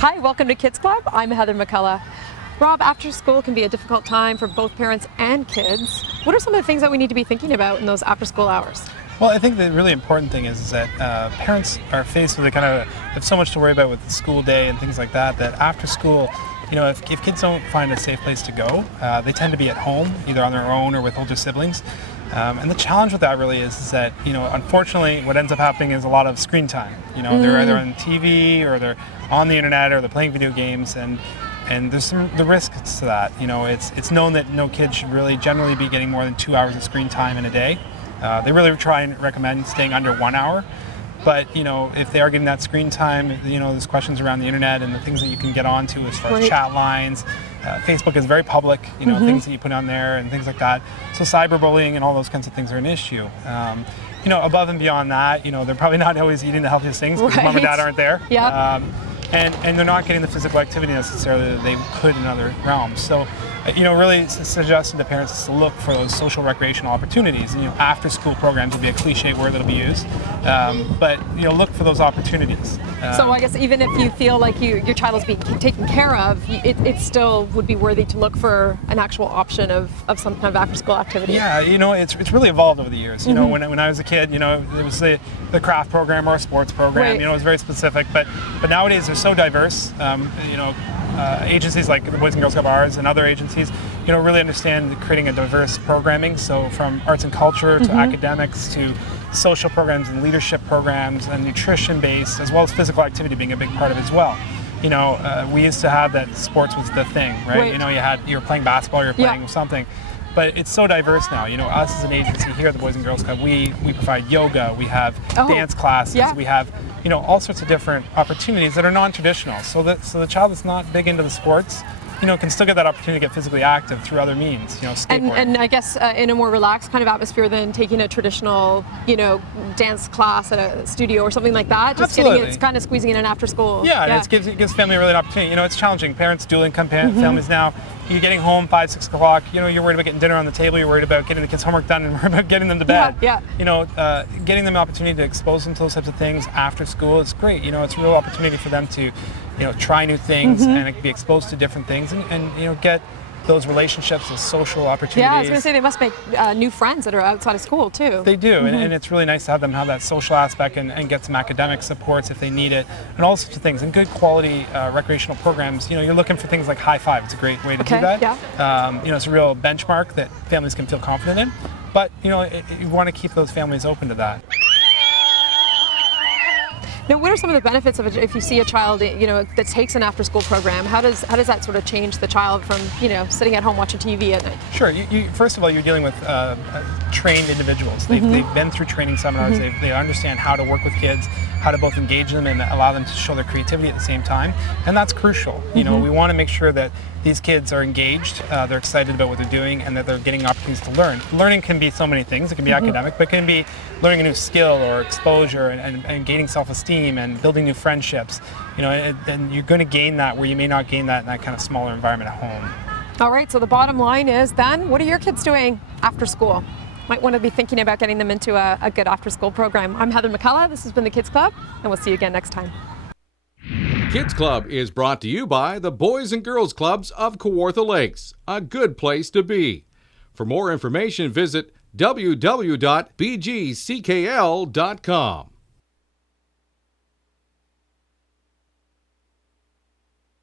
Hi, welcome to Kids Club. I'm Heather McCullough. Rob, after school can be a difficult time for both parents and kids. What are some of the things that we need to be thinking about in those after school hours? Well, I think the really important thing is that parents are faced with have so much to worry about with the school day and things like that, that after school, if kids don't find a safe place to go, they tend to be at home, either on their own or with older siblings. And the challenge with that really is that, unfortunately, what ends up happening is a lot of screen time. They're either on TV or they're on the internet or they're playing video games, and there's the risks to that. It's known that no kid should really generally be getting more than 2 hours of screen time in a day. They really try and recommend staying under 1 hour. But, if they are getting that screen time, there's questions around the internet and the things that you can get onto as far as chat lines. Facebook is very public, things that you put on there and things like that. So cyberbullying and all those kinds of things are an issue. Above and beyond that, they're probably not always eating the healthiest things because mom and dad aren't there. Yep. And they're not getting the physical activity necessarily that they could in other realms. So, really suggesting to parents is to look for those social recreational opportunities. And, after school programs would be a cliche word that'll be used, but look for those opportunities. So I guess even if you feel like your child is being taken care of, it still would be worthy to look for an actual option of some kind of after school activity. Yeah, it's really evolved over the years. When I was a kid, it was the craft program or a sports program. Right. It was very specific, but nowadays they're so diverse. Agencies like the Boys and Girls Club ours and other agencies, really understand creating a diverse programming. So from arts and culture to academics to social programs and leadership programs and nutrition based, as well as physical activity being a big part of it as well. We used to have that sports was the thing, right? You were playing basketball, you're playing something. But it's so diverse now. Us as an agency here at the Boys and Girls Club, we provide yoga, we have dance classes, we have all sorts of different opportunities that are non-traditional. So the child that's not big into the sports, can still get that opportunity to get physically active through other means, skateboarding. And I guess in a more relaxed kind of atmosphere than taking a traditional, dance class at a studio or something like that. Just Absolutely. it's kind of squeezing in an after school. Yeah. And it gives family really an opportunity. It's challenging. Parents, dual income families now. You're getting home 5, 6 o'clock. You're worried about getting dinner on the table. You're worried about getting the kids' homework done, and worried about getting them to bed. Yeah. Getting them an opportunity to expose them to those types of things after school is great. It's a real opportunity for them to, try new things and be exposed to different things, and get those relationships, those social opportunities. Yeah, I was going to say they must make new friends that are outside of school too. They do, and it's really nice to have them have that social aspect and get some academic supports if they need it, and all sorts of things. And good quality recreational programs. You're looking for things like High Five. It's a great way to do that. Yeah. It's a real benchmark that families can feel confident in. But you want to keep those families open to that. Now, what are some of the benefits of it if you see a child, that takes an after-school program? How does that sort of change the child from, sitting at home watching TV at night? Sure. First of all, you're dealing with trained individuals. They've been through training seminars. They understand how to work with kids, how to both engage them and allow them to show their creativity at the same time, and that's crucial. We want to make sure that these kids are engaged, they're excited about what they're doing, and that they're getting opportunities to learn. Learning can be so many things. It can be academic, but it can be learning a new skill or exposure and gaining self-esteem and building new friendships. And you're going to gain that where you may not gain that in that kind of smaller environment at home. All right, so the bottom line is then, what are your kids doing after school? Might want to be thinking about getting them into a good after-school program. I'm Heather McCullough. This has been the Kids Club, and we'll see you again next time. Kids Club is brought to you by the Boys and Girls Clubs of Kawartha Lakes, a good place to be. For more information, visit www.bgckl.com.